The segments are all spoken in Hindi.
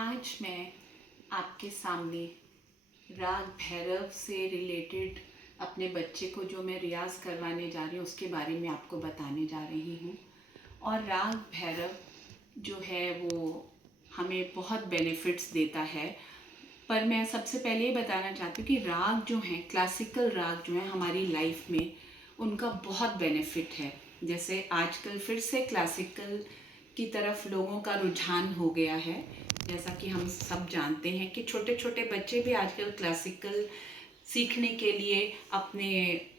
आज मैं आपके सामने राग भैरव से रिलेटेड अपने बच्चे को जो मैं रियाज़ करवाने जा रही हूँ उसके बारे में आपको बताने जा रही हूँ। और राग भैरव जो है वो हमें बहुत बेनिफिट्स देता है। पर मैं सबसे पहले ये बताना चाहती हूँ कि राग जो हैं, क्लासिकल राग जो हैं हमारी लाइफ में उनका बहुत बेनिफिट है। जैसे आजकल फिर से क्लासिकल की तरफ लोगों का रुझान हो गया है। जैसा कि हम सब जानते हैं कि छोटे छोटे बच्चे भी आजकल क्लासिकल सीखने के लिए अपने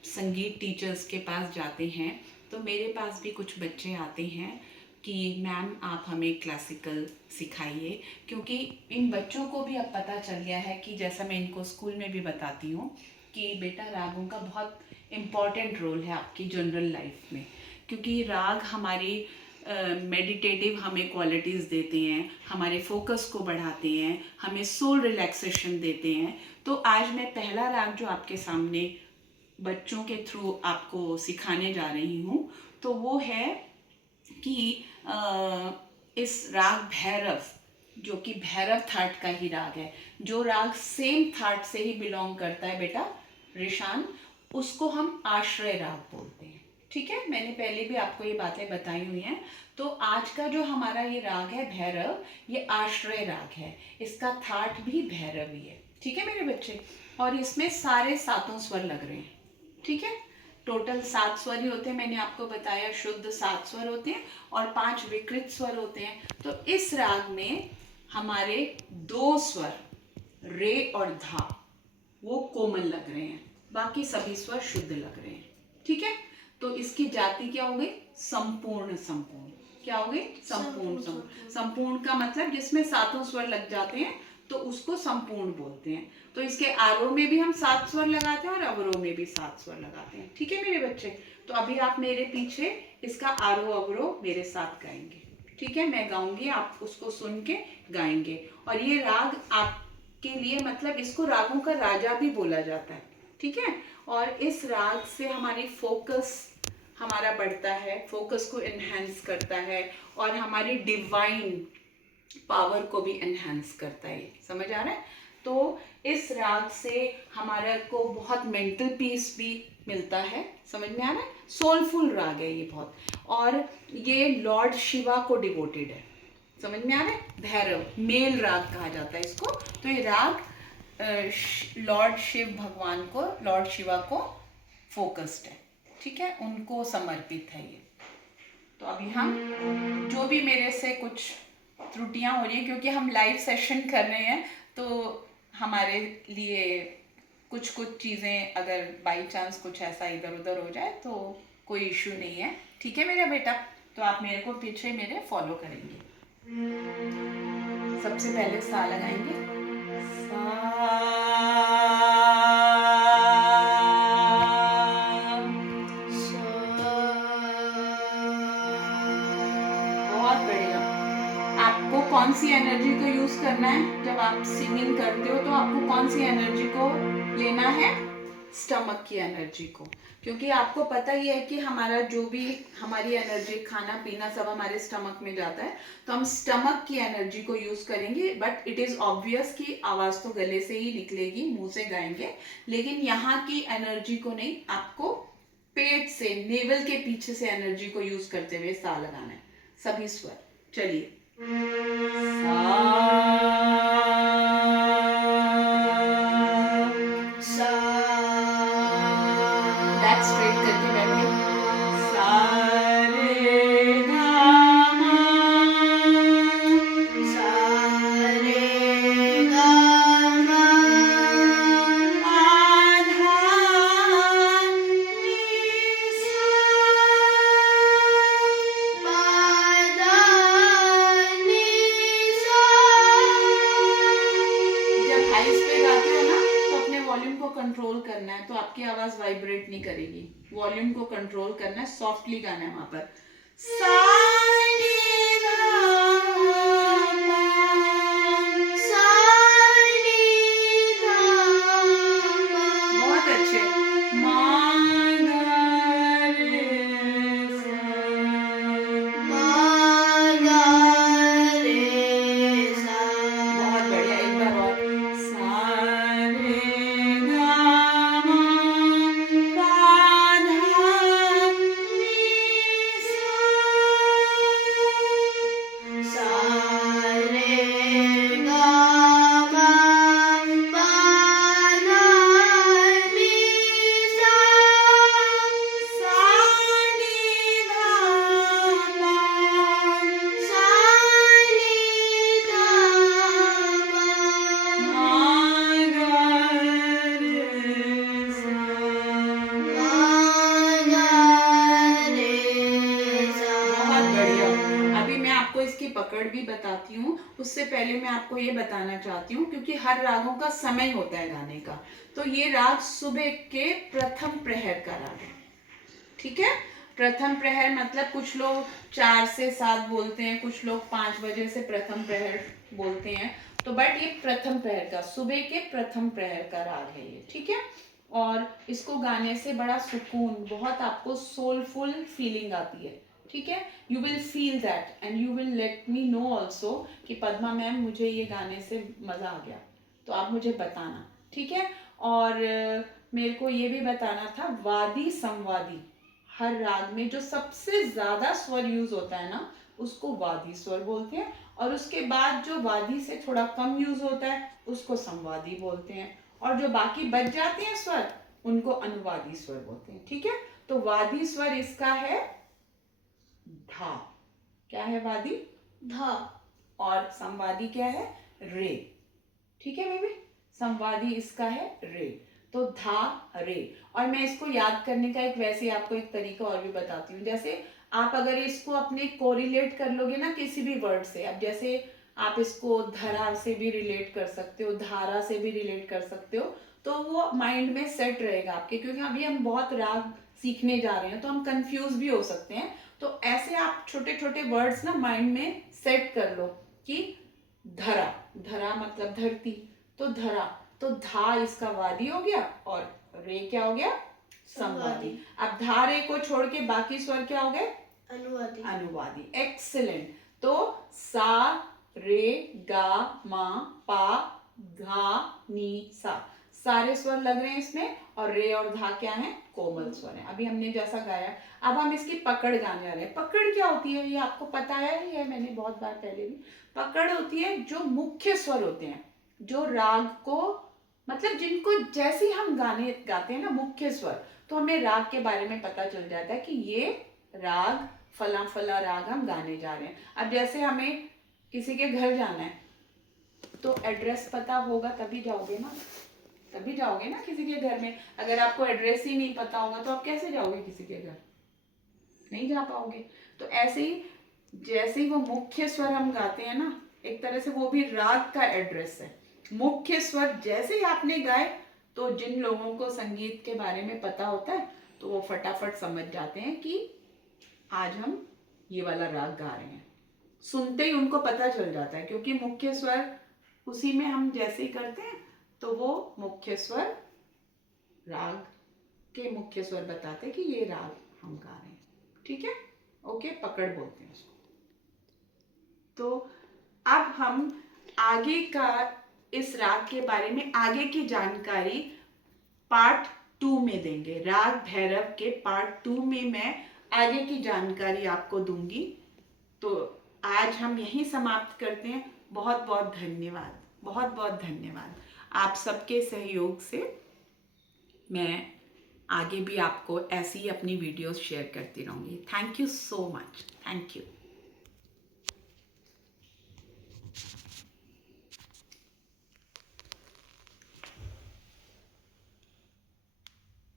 संगीत टीचर्स के पास जाते हैं। तो मेरे पास भी कुछ बच्चे आते हैं कि मैम आप हमें क्लासिकल सिखाइए, क्योंकि इन बच्चों को भी अब पता चल गया है कि जैसा मैं इनको स्कूल में भी बताती हूँ कि बेटा रागों का बहुत इम्पॉर्टेंट रोल है आपकी जनरल लाइफ में। क्योंकि राग हमारी मेडिटेटिव हमें क्वालिटीज़ देते हैं, हमारे फोकस को बढ़ाते हैं, हमें सोल रिलैक्सेशन देते हैं। तो आज मैं पहला राग जो आपके सामने बच्चों के थ्रू आपको सिखाने जा रही हूँ तो वो है कि इस राग भैरव, जो कि भैरव थाट का ही राग है, जो राग सेम थाट से ही बिलोंग करता है बेटा रिशान, उसको हम आश्रय राग बोलते हैं। ठीक है, मैंने पहले भी आपको ये बातें बताई हुई हैं। तो आज का जो हमारा ये राग है भैरव, ये आश्रय राग है, इसका थाट भी भैरव ही है। ठीक है मेरे बच्चे, और इसमें सारे सातों स्वर लग रहे हैं। ठीक है, टोटल 7 स्वर ही होते हैं, मैंने आपको बताया शुद्ध 7 स्वर होते हैं और 5 विकृत स्वर होते हैं। तो इस राग में हमारे 2 स्वर रे और धा वो कोमल लग रहे हैं, बाकी सभी स्वर शुद्ध लग रहे हैं। ठीक है, तो इसकी जाति क्या हो गई? संपूर्ण। संपूर्ण क्या हो गई? संपूर्ण। संपूर्ण का मतलब जिसमें सातों स्वर लग जाते हैं तो उसको संपूर्ण बोलते हैं। तो इसके आरोह में भी हम 7 स्वर लगाते हैं और अवरोह में भी 7 स्वर लगाते हैं। ठीक है मेरे बच्चे, तो अभी आप मेरे पीछे इसका आरोह अवरोह मेरे साथ गाएंगे। ठीक है, मैं गाऊंगी, आप उसको सुन के गाएंगे। और ये राग आपके लिए, मतलब इसको रागों का राजा भी बोला जाता है। ठीक है, और इस राग से हमारी फोकस हमारा बढ़ता है, फोकस को एनहांस करता है और हमारी डिवाइन पावर को भी एनहांस करता है। समझ आ रहा है? तो इस राग से हमारा को बहुत मेंटल पीस भी मिलता है। समझ में आ रहा है? सोलफुल राग है ये बहुत, और ये लॉर्ड शिवा को डिवोटेड है। समझ में आ रहा है? भैरव मेल राग कहा जाता है इसको। तो ये राग लॉर्ड शिव भगवान को, लॉर्ड शिवा को फोकस्ड है। ठीक है, उनको समर्पित है ये। तो अभी हम जो भी मेरे से कुछ त्रुटियां हो रही हैं, क्योंकि हम लाइव सेशन कर रहे हैं, तो हमारे लिए कुछ कुछ चीज़ें अगर बाई चांस कुछ ऐसा इधर उधर हो जाए तो कोई इश्यू नहीं है। ठीक है मेरा बेटा, तो आप मेरे को पीछे मेरे फॉलो करेंगे। सबसे पहले सा लगाएंगे, सा। बहुत बढ़िया। आपको कौन सी एनर्जी को यूज करना है जब आप सिंगिंग करते हो? तो आपको कौन सी एनर्जी को लेना है? स्टमक की एनर्जी को, क्योंकि आपको पता ही है कि हमारा जो भी हमारी एनर्जी, खाना पीना सब हमारे स्टमक में जाता है। तो हम स्टमक की एनर्जी को यूज करेंगे। बट इट इज ऑब्वियस कि आवाज तो गले से ही निकलेगी, मुंह से गाएंगे, लेकिन यहाँ की एनर्जी को नहीं, आपको पेट से, नेवल के पीछे से एनर्जी को यूज करते हुए सा लगाना है। सभी स्वर, चलिए। बैक स्ट्रेट करके बैठे। सा रे गा मा पा धा नी जब हाइस पे गाते हो ना तो अपने वॉल्यूम को कंट्रोल करना है, तो आपकी आवाज वाइब्रेट नहीं करेगी। वॉल्यूम को कंट्रोल करना है, सॉफ्टली गाना है वहां पर। सा नी धा मा, बहुत अच्छे। मा गा रे सा, पकड़ भी बताती हूँ, उससे पहले मैं आपको ये बताना चाहती हूँ, क्योंकि हर रागों का समय होता है गाने का। तो ये राग सुबह के प्रथम प्रहर का राग है, ठीक है। प्रथम प्रहर मतलब कुछ लोग 4 से 7 बोलते हैं, कुछ लोग 5 बजे से प्रथम प्रहर बोलते हैं। तो बट ये प्रथम प्रहर का, सुबह के प्रथम प्रहर का राग है ये, ठीक है। और इसको गाने से बड़ा सुकून, बहुत आपको सोलफुल फीलिंग आती है, ठीक है। You will feel that and you will let me know also कि पद्मा मैम मुझे ये गाने से मज़ा आ गया, तो आप मुझे बताना, ठीक है। और मेरे को ये भी बताना था, वादी संवादी, हर राग में जो सबसे ज्यादा स्वर यूज होता है ना, उसको वादी स्वर बोलते हैं, और उसके बाद जो वादी से थोड़ा कम यूज होता है उसको संवादी बोलते हैं, और जो बाकी बच जाते हैं स्वर उनको अनुवादी स्वर बोलते हैं, ठीक है। तो वादी स्वर इसका है धा, क्या है वादी? धा। और संवादी क्या है? रे, ठीक है बेबी। संवादी इसका है रे, तो धा रे। और मैं इसको याद करने का एक वैसे आपको एक तरीका और भी बताती हूँ। जैसे आप अगर इसको अपने कोरिलेट कर लोगे ना किसी भी वर्ड से, अब जैसे आप इसको धरा से भी रिलेट कर सकते हो, धारा से भी रिलेट कर सकते हो, तो वो माइंड में सेट रहेगा आपके, क्योंकि अभी हम बहुत राग सीखने जा रहे हैं तो हम कंफ्यूज भी हो सकते हैं। तो ऐसे आप छोटे छोटे वर्ड्स ना माइंड में सेट कर लो कि धरा, धरा मतलब धरती, तो धरा, तो धा इसका वादी हो गया, और रे क्या हो गया? संवादी। अब धा रे को छोड़ के बाकी स्वर क्या हो गए? अनुवादी। अनुवादी, एक्सीलेंट। तो सा रे गा मा पा धा नी सा, सारे स्वर लग रहे हैं इसमें, और रे और धा क्या है? कोमल स्वर है। अभी हमने जैसा गाया, अब हम इसकी पकड़ गाने आ रहे हैं। पकड़ क्या होती है ये आपको पता है, ये मैंने बहुत बार पहले भी। पकड़ होती है जो मुख्य स्वर होते हैं, जो राग को मतलब जिनको जैसे हम गाने गाते हैं ना मुख्य स्वर, तो हमें राग के बारे में पता चल जाता है कि ये राग फला फला राग हम गाने जा रहे हैं। अब जैसे हमें किसी के घर जाना है तो एड्रेस पता होगा तभी जाओगे ना, तभी जाओगे ना किसी के घर में। अगर आपको एड्रेस ही नहीं पता होगा तो आप कैसे जाओगे किसी के घर? नहीं जा पाओगे। तो ऐसे ही जैसे ही वो मुख्य स्वर हम गाते हैं ना, एक तरह से वो भी राग का एड्रेस है। मुख्य स्वर जैसे ही आपने गाए, तो जिन लोगों को संगीत के बारे में पता होता है तो वो फटाफट समझ जाते हैं कि आज हम ये वाला राग गा रहे हैं। सुनते ही उनको पता चल जाता है, क्योंकि मुख्य स्वर उसी में हम जैसे ही करते हैं तो वो मुख्य स्वर राग के मुख्य स्वर बताते हैं कि ये राग हम गा रहे हैं, ठीक है। ओके, पकड़ बोलते हैं उसको। तो अब हम आगे का इस राग के बारे में आगे की जानकारी पार्ट 2 में देंगे। राग भैरव के पार्ट 2 में मैं आगे की जानकारी आपको दूंगी। तो आज हम यहीं समाप्त करते हैं। बहुत बहुत धन्यवाद, बहुत बहुत धन्यवाद। आप सबके सहयोग से मैं आगे भी आपको ऐसी ही अपनी वीडियोस शेयर करती रहूँगी। Thank you so much, thank you.